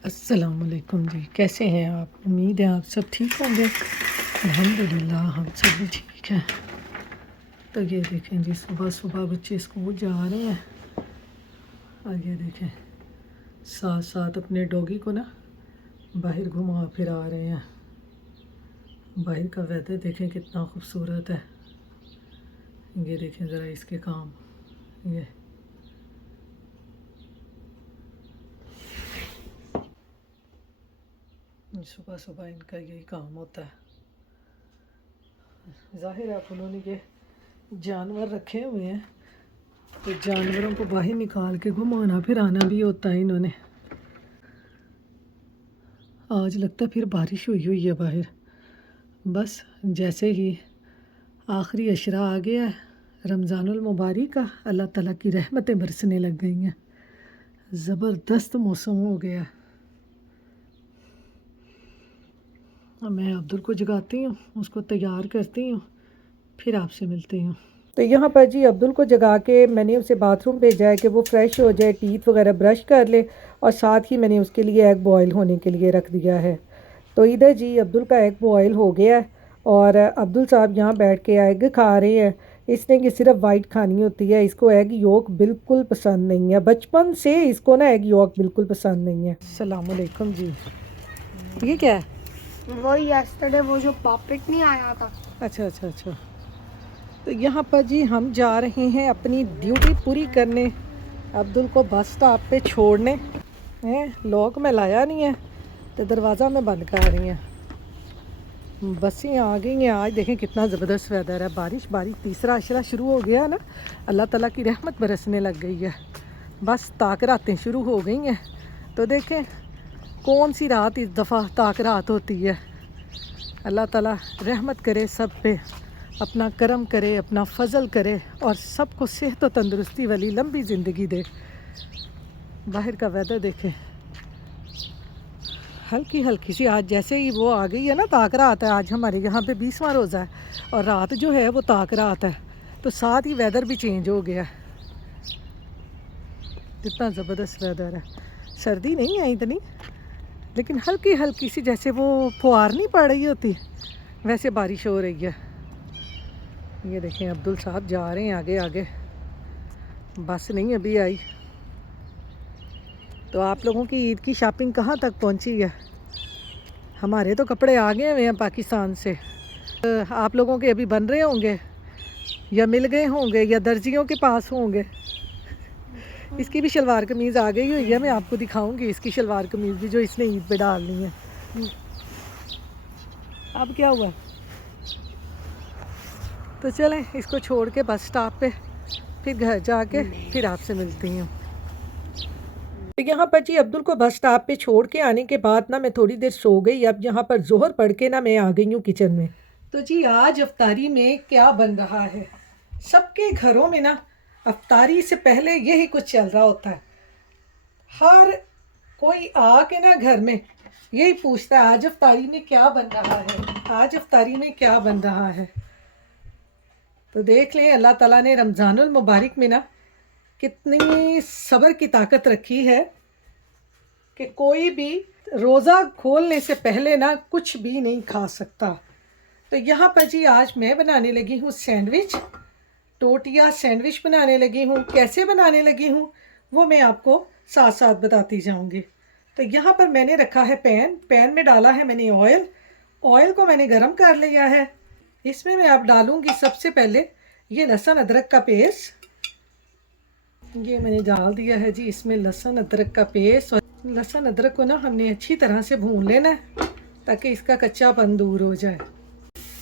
अस्सलामुअलैकुम जी, कैसे हैं आप? उम्मीद है आप सब ठीक होंगे। अल्हम्दुलिल्लाह हम सब भी ठीक हैं। तो ये देखें जी, सुबह सुबह बच्चे स्कूल जा रहे हैं और ये देखें साथ साथ अपने डॉगी को ना बाहर घुमा फिरा रहे हैं। बाहर का वेदर देखें कितना खूबसूरत है। ये देखें ज़रा इसके काम। ये सुबह सुबह इनका यही काम होता है। ज़ाहिर है आप उन्होंने ये जानवर रखे हुए हैं तो जानवरों को बाहर निकाल के घुमाना फिराना भी होता है इन्होंने। आज लगता फिर बारिश हुई हुई है बाहर। बस जैसे ही आखिरी अशरा आ गया है रमज़ानुल मुबारक का, अल्लाह ताला की रहमतें बरसने लग गई हैं। ज़बरदस्त मौसम हो गया। मैं अब्दुल को जगाती हूँ, उसको तैयार करती हूँ, फिर आपसे मिलती हूँ। तो यहाँ पर जी अब्दुल को जगा के मैंने उसे बाथरूम भेजा है कि वो फ्रेश हो जाए, टीथ वगैरह ब्रश कर ले, और साथ ही मैंने उसके लिए एग बॉयल होने के लिए रख दिया है। तो इधर जी अब्दुल का एग बॉयल हो गया है और अब्दुल साहब यहाँ बैठ के एग खा रहे हैं। इसने कि सिर्फ वाइट खानी होती है, इसको एग योक बिल्कुल पसंद नहीं है। बचपन से इसको ना एग योक बिल्कुल पसंद नहीं है। अस्सलाम वालेकुम जी। ये क्या है? वो यस्टरडे वो जो पॉपेट नहीं आया था। अच्छा अच्छा अच्छा। तो यहाँ पर जी हम जा रहे हैं अपनी ड्यूटी पूरी करने, अब्दुल को बस स्टॉप पे छोड़ने हैं। लॉक में लाया नहीं है तो दरवाज़ा में बंद कर रही हैं। बसें आ गई हैं। आज देखें कितना ज़बरदस्त वेदर है। बारिश बारिश तीसरा अशरा शुरू हो गया ना, अल्लाह ताला की रहमत बरसने लग गई है। बस ताकरातें शुरू हो गई हैं। तो देखें कौन सी रात इस दफ़ा ताकरात होती है। अल्लाह ताला रहमत करे सब पे, अपना करम करे, अपना फ़ज़ल करे और सबको सेहत और तंदुरुस्ती वाली लंबी ज़िंदगी दे। बाहर का वेदर देखें, हल्की हल्की सी आज जैसे ही वो आ गई है ना ताक रात है। आज हमारे यहाँ पे 20वां रोज़ा है और रात जो है वो ताक रात है, तो साथ ही वेदर भी चेंज हो गया। कितना ज़बरदस्त वेदर है। सर्दी नहीं है इतनी, लेकिन हल्की हल्की सी जैसे वो फुहार नहीं पड़ रही होती वैसे बारिश हो रही है। ये देखें अब्दुल साहब जा रहे हैं आगे आगे, बस नहीं अभी आई। तो आप लोगों की ईद की शॉपिंग कहाँ तक पहुँची है? हमारे तो कपड़े आ गए हुए हैं पाकिस्तान से। आप लोगों के अभी बन रहे होंगे या मिल गए होंगे या दर्जियों के पास होंगे। इसकी भी शलवार कमीज़ आ गई हुई है, मैं आपको दिखाऊंगी इसकी शलवार कमीज़ भी जो इसने ईद पे डालनी है। अब क्या हुआ? तो चलें इसको छोड़ के बस स्टॉप पे, फिर घर जाके फिर आपसे मिलती हूँ। तो यहाँ पर जी अब्दुल को बस स्टॉप पे छोड़ के आने के बाद ना मैं थोड़ी देर सो गई। अब यहाँ पर जोहर पढ़ के ना मैं आ गई हूँ किचन में। तो जी आज अफ्तारी में क्या बन रहा है? सबके घरों में ना अफ्तारी से पहले यही कुछ चल रहा होता है। हर कोई आके ना घर में यही पूछता है आज अफ्तारी में क्या बन रहा है, आज अफ्तारी में क्या बन रहा है। तो देख लें अल्लाह ताला ने रमज़ानुल मुबारक में ना कितनी सब्र की ताकत रखी है कि कोई भी रोज़ा खोलने से पहले ना कुछ भी नहीं खा सकता। तो यहाँ पर जी आज मैं बनाने लगी हूँ सैंडविच, टोटिया सैंडविच बनाने लगी हूँ। कैसे बनाने लगी हूँ वो मैं आपको साथ साथ बताती जाऊँगी। तो यहाँ पर मैंने रखा है पैन में डाला है मैंने ऑयल को मैंने गरम कर लिया है। इसमें मैं अब डालूँगी सबसे पहले ये लहसुन अदरक का पेस्ट। ये मैंने डाल दिया है जी इसमें लहसुन अदरक का पेस्ट। और लहसुन अदरक को ना हमने अच्छी तरह से भून लेना है ताकि इसका कच्चापन दूर हो जाए।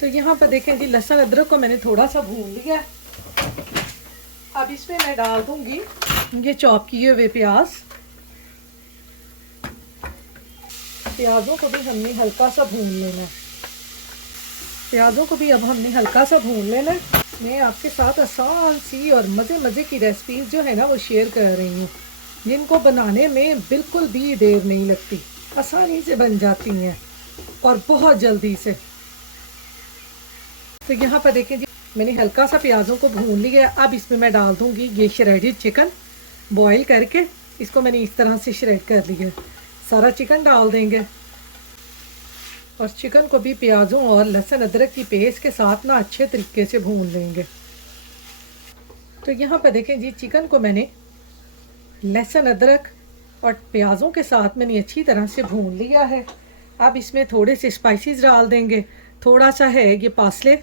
तो यहाँ पर देखें जी लहसुन अदरक को मैंने थोड़ा सा भून लिया। अब इसमें मैं डाल दूंगी ये चॉप किए हुए प्याज़ों को भी हमने हल्का सा भून लेना है। प्याज़ों को भी अब हमने हल्का सा भून लेना है। मैं आपके साथ आसान सी और मज़े की रेसिपीज़ जो है ना वो शेयर कर रही हूँ, जिनको बनाने में बिल्कुल भी देर नहीं लगती, आसानी से बन जाती हैं और बहुत जल्दी से। तो यहाँ पर देखें जी मैंने हल्का सा प्याज़ों को भून लिया है। अब इसमें मैं डाल दूँगी ये श्रेडेड चिकन बॉईल करके, इसको मैंने इस तरह से श्रेड कर लिया है। सारा चिकन डाल देंगे और चिकन को भी प्याज़ों और लहसुन अदरक की पेस्ट के साथ ना अच्छे तरीके से भून लेंगे। तो यहाँ पर देखें जी, चिकन को मैंने लहसुन अदरक और प्याज़ों के साथ मैंने अच्छी तरह से भून लिया है। अब इसमें थोड़े से स्पाइसेस डाल देंगे। थोड़ा सा है ये पासले,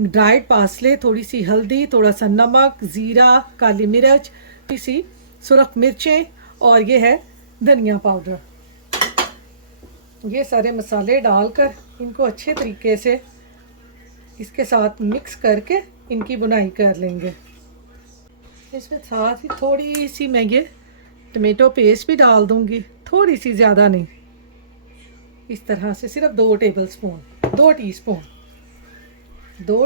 ड्राइड पासले, थोड़ी सी हल्दी, थोड़ा सा नमक, ज़ीरा, काली मिर्च, थोड़ी सी सुरख मिर्चें और ये है धनिया पाउडर। ये सारे मसाले डालकर इनको अच्छे तरीके से इसके साथ मिक्स करके इनकी बुनाई कर लेंगे। इसमें साथ ही थोड़ी सी मैं ये टमेटो पेस्ट भी डाल दूंगी, थोड़ी सी, ज़्यादा नहीं। इस तरह से सिर्फ 2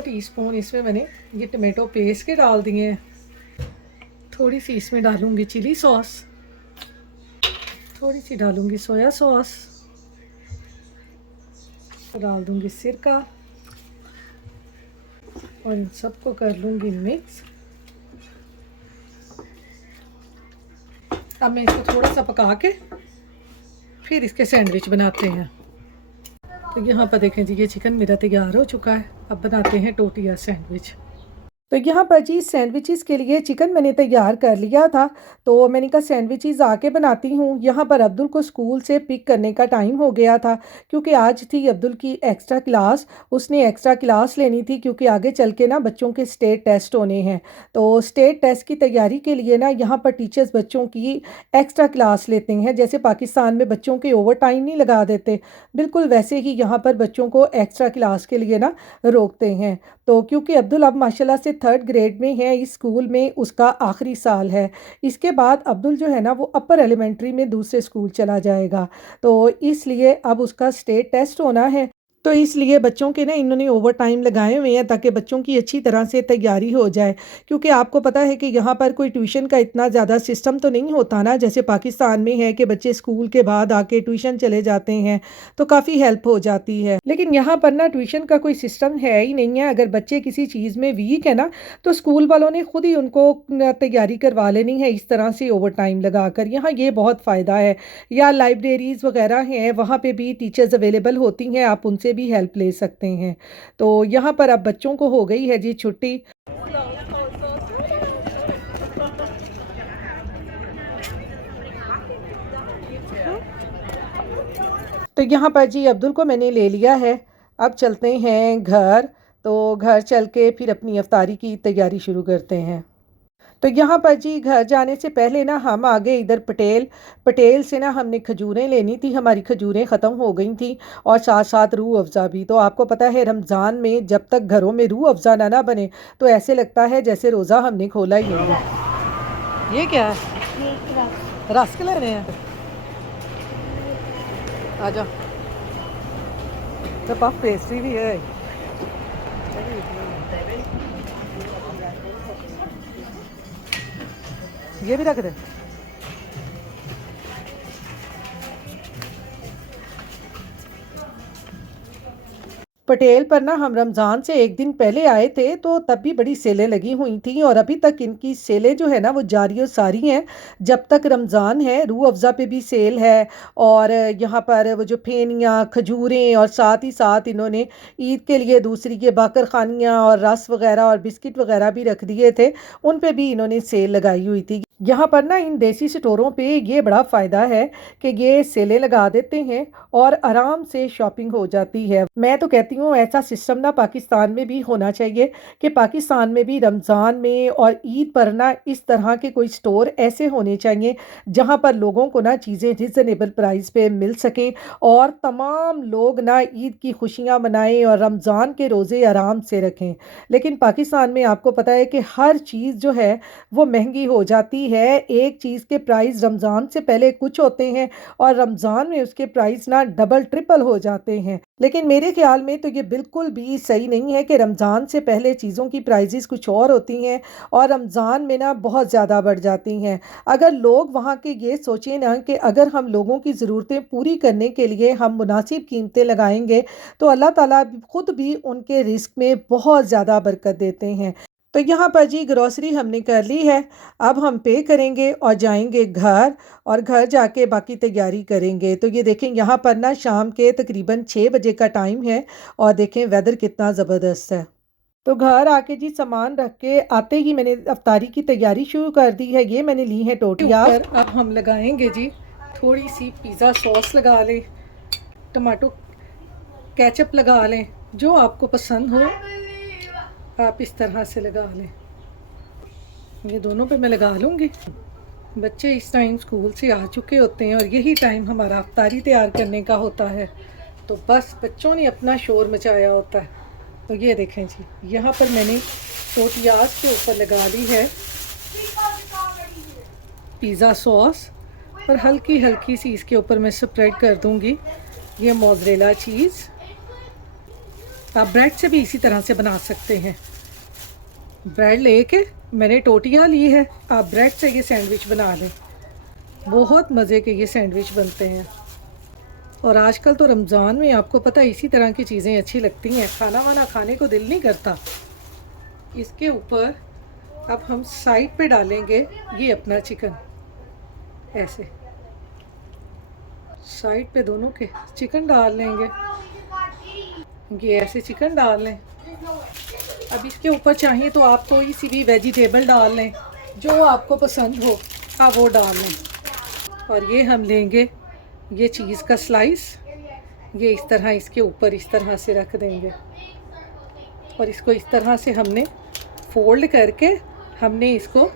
टीस्पून इसमें मैंने ये टमेटो पेस्ट के डाल दिए हैं। थोड़ी सी इसमें डालूंगी चिली सॉस, थोड़ी सी डालूंगी सोया सॉस, डाल दूंगी सिरका और इन सबको कर लूंगी मिक्स। अब मैं इसको थोड़ा सा पका के फिर इसके सैंडविच बनाते हैं। तो यहाँ पर देखें जी, ये चिकन मेरा तैयार हो चुका है। अब बनाते हैं टोटिया सैंडविच। तो यहाँ पर जी सैंडविचेस के लिए चिकन मैंने तैयार कर लिया था, तो मैंने कहा सैंडविचेस आके बनाती हूँ। यहाँ पर अब्दुल को स्कूल से पिक करने का टाइम हो गया था, क्योंकि आज थी अब्दुल की एक्स्ट्रा क्लास। उसने एक्स्ट्रा क्लास लेनी थी क्योंकि आगे चल के ना बच्चों के स्टेट टेस्ट होने हैं। तो स्टेट टेस्ट की तैयारी के लिए ना यहाँ पर टीचर्स बच्चों की एक्स्ट्रा क्लास लेते हैं। जैसे पाकिस्तान में बच्चों के ओवर टाइम नहीं लगा देते, बिल्कुल वैसे ही यहाँ पर बच्चों को एक्स्ट्रा क्लास के लिए ना रोकते हैं। तो क्योंकि अब्दुल अब माशाल्लाह से 3rd ग्रेड में है, इस स्कूल में उसका आखिरी साल है। इसके बाद अब्दुल जो है ना वो अपर एलिमेंट्री में दूसरे स्कूल चला जाएगा, तो इसलिए अब उसका स्टेट टेस्ट होना है। तो इसलिए बच्चों के ना इन्होंने ओवर टाइम लगाए हुए हैं ताकि बच्चों की अच्छी तरह से तैयारी हो जाए। क्योंकि आपको पता है कि यहाँ पर कोई ट्यूशन का इतना ज़्यादा सिस्टम तो नहीं होता ना, जैसे पाकिस्तान में है कि बच्चे स्कूल के बाद आके ट्यूशन चले जाते हैं, तो काफ़ी हेल्प हो जाती है। लेकिन यहाँ पर ना ट्यूशन का कोई सिस्टम है ही नहीं है। अगर बच्चे किसी चीज़ में वीक है ना, तो स्कूल वालों ने खुद ही उनको तैयारी करवा लेनी है इस तरह से ओवर टाइम लगा कर। यहाँ ये बहुत फ़ायदा है। या लाइब्रेरीज़ वगैरह हैं, वहाँ पे भी टीचर्स अवेलेबल होती हैं, आप उनसे भी हेल्प ले सकते हैं। तो यहाँ पर अब बच्चों को हो गई है जी छुट्टी। तो यहाँ पर जी अब्दुल को मैंने ले लिया है। अब चलते हैं घर। तो घर चल के फिर अपनी इफ्तारी की तैयारी शुरू करते हैं। तो यहाँ पर जी घर जाने से पहले ना हम आ गए इधर पटेल से ना हमने खजूरें लेनी थी। हमारी खजूरें ख़त्म हो गई थी और साथ साथ रूह अफ़ज़ा भी। तो आपको पता है रमज़ान में जब तक घरों में रूह अफ़ज़ा ना बने तो ऐसे लगता है जैसे रोज़ा हमने खोला ही नहीं है। ये क्या है? रस्क ले रहे हैं। आ जाओ। तो पफ पेस्ट्री भी है। ये भी रख दे। पटेल पर ना हम रमज़ान से एक दिन पहले आए थे, तो तब भी बड़ी सेलें लगी हुई थी और अभी तक इनकी सेलें जो है ना वो जारी और सारी हैं जब तक रमज़ान है। रूह अफ़ज़ा पे भी सेल है और यहाँ पर वो जो फेनियाँ, खजूरें और साथ ही साथ इन्होंने ईद के लिए दूसरी ये बाकर खानियाँ और रस वगैरह और बिस्किट वगैरह भी रख दिए थे, उन पे भी इन्होंने सेल लगाई हुई थी। यहाँ पर ना इन देसी स्टोरों पे ये बड़ा फ़ायदा है कि ये सेलें लगा देते हैं और आराम से शॉपिंग हो जाती है। मैं तो कहती हूँ ऐसा सिस्टम ना पाकिस्तान में भी होना चाहिए कि पाकिस्तान में भी रमज़ान में और ईद पर ना इस तरह के कोई स्टोर ऐसे होने चाहिए जहाँ पर लोगों को ना चीज़ें रिजनेबल प्राइस पे मिल सकें और तमाम लोग ना ईद की खुशियाँ मनाएं और रमज़ान के रोज़े आराम से रखें। लेकिन पाकिस्तान में आपको पता है कि हर चीज़ जो है वो महंगी हो जाती है। एक चीज़ के प्राइस रमज़ान से पहले कुछ होते हैं और रमज़ान में उसके प्राइस ना डबल ट्रिपल हो जाते हैं। लेकिन मेरे ख्याल में तो ये बिल्कुल भी सही नहीं है कि रमज़ान से पहले चीज़ों की प्राइसेस कुछ और होती हैं और रमज़ान में ना बहुत ज़्यादा बढ़ जाती हैं। अगर लोग वहाँ के ये सोचें ना कि अगर हम लोगों की ज़रूरतें पूरी करने के लिए हम मुनासिब कीमतें लगाएंगे तो अल्लाह ताला खुद भी उनके रिस्क में बहुत ज़्यादा बरकत देते हैं। तो यहाँ पर जी ग्रॉसरी हमने कर ली है। अब हम पे करेंगे और जाएंगे घर, और घर जाके बाकी तैयारी करेंगे। तो ये देखें यहाँ पर ना शाम के तकरीबन 6 बजे का टाइम है, और देखें वेदर कितना ज़बरदस्त है। तो घर आके जी सामान रख के आते ही मैंने अफ्तारी की तैयारी शुरू कर दी है। ये मैंने ली है टोटियाँ। अब हम लगाएंगे जी थोड़ी सी पिज़्ज़ा सॉस लगा लें, टमाटो केचप लगा लें, जो आपको पसंद हो आप इस तरह से लगा लें। ये दोनों पे मैं लगा लूँगी। बच्चे इस टाइम स्कूल से आ चुके होते हैं और यही टाइम हमारा अफ्तारी तैयार करने का होता है। तो बस बच्चों ने अपना शोर मचाया होता है। तो ये देखें जी, यहाँ पर मैंने टोटियास के ऊपर लगा ली है पिज़्ज़ा सॉस, और हल्की हल्की सी इसके ऊपर मैं स्प्रेड कर दूँगी ये मोज़रेला चीज़। आप ब्रेड से भी इसी तरह से बना सकते हैं। ब्रेड लेके मैंने टोटियाँ ली है, आप ब्रेड से ये सैंडविच बना लें। बहुत मज़े के ये सैंडविच बनते हैं। और आजकल तो रमज़ान में आपको पता है इसी तरह की चीज़ें अच्छी लगती हैं, खाना वाना खाने को दिल नहीं करता। इसके ऊपर अब हम साइड पे डालेंगे ये अपना चिकन, ऐसे साइड पे दोनों के चिकन डाल लेंगे। ये ऐसे चिकन डाल लें। अब इसके ऊपर चाहिए तो आप कोई सी भी वेजिटेबल डाल लें, जो आपको पसंद हो आप वो डाल लें। और ये हम लेंगे ये चीज़ का स्लाइस, ये इस तरह इसके ऊपर इस तरह से रख देंगे, और इसको इस तरह से हमने फोल्ड करके हमने इसको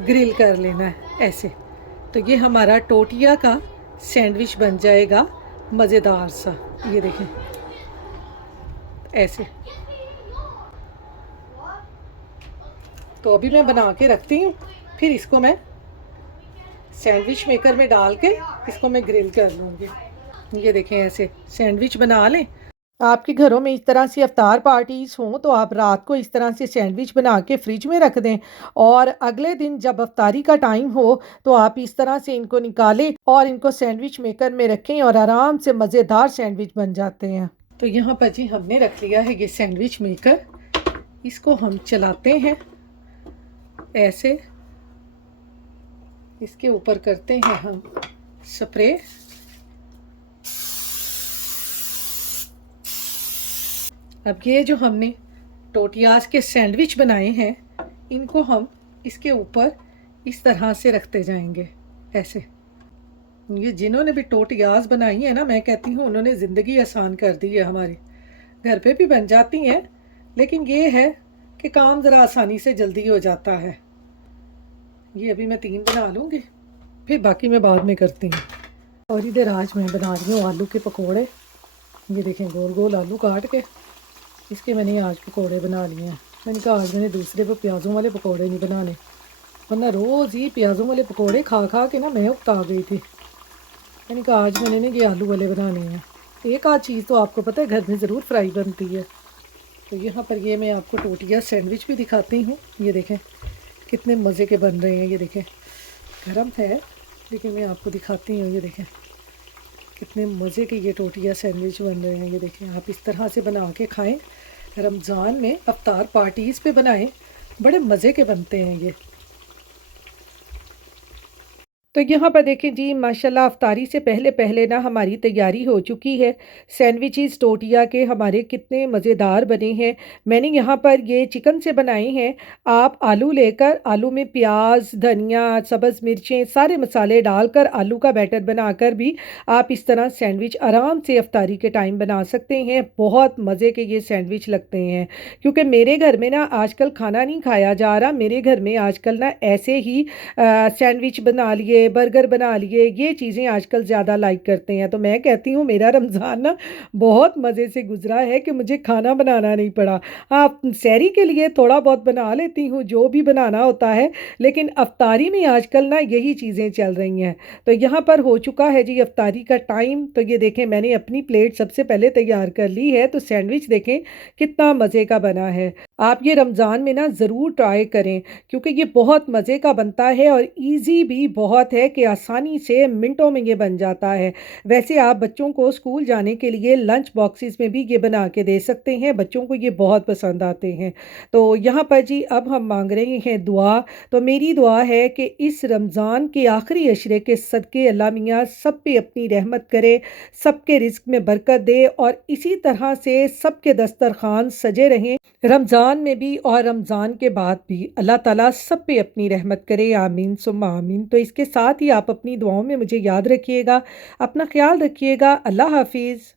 ग्रिल कर लेना है ऐसे। तो ये हमारा टोटिया का सैंडविच बन जाएगा मज़ेदार सा। ये देखें ऐसे। तो अभी मैं बना के रखती हूँ, फिर इसको मैं सैंडविच मेकर में डाल के इसको मैं ग्रिल कर लूँगी। ये देखें ऐसे सैंडविच बना लें। आपके घरों में इस तरह से अफ्तार पार्टीज़ हों तो आप रात को इस तरह से सैंडविच बना के फ्रिज में रख दें, और अगले दिन जब अफ्तारी का टाइम हो तो आप इस तरह से इनको निकालें और इनको सैंडविच मेकर में रखें, और आराम से मज़ेदार सैंडविच बन जाते हैं। तो यहाँ पर जी हमने रख लिया है ये सैंडविच मेकर। इसको हम चलाते हैं ऐसे, इसके ऊपर करते हैं हम स्प्रे। अब ये जो हमने टोटियास के सैंडविच बनाए हैं इनको हम इसके ऊपर इस तरह से रखते जाएंगे ऐसे। ये जिन्होंने भी टोटियास बनाई है ना, मैं कहती हूँ उन्होंने ज़िंदगी आसान कर दी है। हमारी घर पे भी बन जाती हैं, लेकिन ये है कि काम ज़रा आसानी से जल्दी हो जाता है। ये अभी मैं 3 बना लूँगी, फिर बाकी मैं बाद में करती हूँ। और इधर आज मैं बना रही हूँ आलू के पकोड़े। ये देखें गोल गोल आलू काट के इसके मैंने आज पकोड़े बना लिए हैं। मैंने कहा आज मैंने दूसरे पर प्याज़ों वाले पकोड़े नहीं बनाने, वरना रोज़ ही प्याज़ों वाले पकोड़े खा खा के ना मैं उकता गई थी। मैंने कहा आज मैंने नहीं ये आलू वाले बनाने हैं। एक आध चीज़ तो आपको पता है घर में ज़रूर फ्राई बनती है। तो यहाँ पर ये मैं आपको टोटिया सैंडविच भी दिखाती हूँ। ये देखें कितने मज़े के बन रहे हैं। ये देखें गरम है लेकिन मैं आपको दिखाती हूँ। ये देखें कितने मज़े के ये टोटिया सैंडविच बन रहे हैं। ये देखें आप इस तरह से बना के खाएं, रमज़ान में अफ्तार पार्टीज़ पे बनाएं, बड़े मज़े के बनते हैं ये। तो यहाँ पर देखें जी माशाल्लाह अफ्तारी से पहले पहले ना हमारी तैयारी हो चुकी है। सैंडविचेस टोटिया के हमारे कितने मज़ेदार बने हैं। मैंने यहाँ पर ये चिकन से बनाए हैं। आप आलू लेकर आलू में प्याज, धनिया, सब्ज़ मिर्चें सारे मसाले डालकर आलू का बैटर बनाकर भी आप इस तरह सैंडविच आराम से अफ्तारी के टाइम बना सकते हैं। बहुत मज़े के ये सैंडविच लगते हैं, क्योंकि मेरे घर में ना आजकल खाना नहीं खाया जा रहा। मेरे घर में आजकल ना ऐसे ही सैंडविच बना लिए, बर्गर बना लिए, ये चीज़ें आजकल ज़्यादा लाइक करते हैं। तो मैं कहती हूँ मेरा रमज़ान ना बहुत मज़े से गुजरा है कि मुझे खाना बनाना नहीं पड़ा। हाँ सहरी के लिए थोड़ा बहुत बना लेती हूँ जो भी बनाना होता है, लेकिन अफ्तारी में आजकल ना यही चीज़ें चल रही हैं। तो यहाँ पर हो चुका है जी अफ्तारी का टाइम। तो ये देखें मैंने अपनी प्लेट सबसे पहले तैयार कर ली है। तो सैंडविच देखें कितना मज़े का बना है। आप ये रमज़ान में ना ज़रूर ट्राई करें क्योंकि ये बहुत मज़े का बनता है और इजी भी बहुत है कि आसानी से मिनटों में ये बन जाता है। वैसे आप बच्चों को स्कूल जाने के लिए लंच बॉक्सेस में भी ये बना के दे सकते हैं, बच्चों को ये बहुत पसंद आते हैं। तो यहाँ पर जी अब हम मांग रहे हैं दुआ। तो मेरी दुआ है कि इस रमज़ान के आखिरी अशरे के सदक़े अल्लाह मियाँ सब पे अपनी रहमत करे, सबके रिज़्क में बरकत दे और इसी तरह से सबके दस्तरखान सजे रहें रमज़ान में भी और रमज़ान के बाद भी। अल्लाह ताला सब पे अपनी रहमत करे, आमीन सुम्मा आमीन। तो इसके साथ ही आप अपनी दुआओं में मुझे याद रखिएगा, अपना ख़्याल रखिएगा। अल्लाह हाफ़िज़।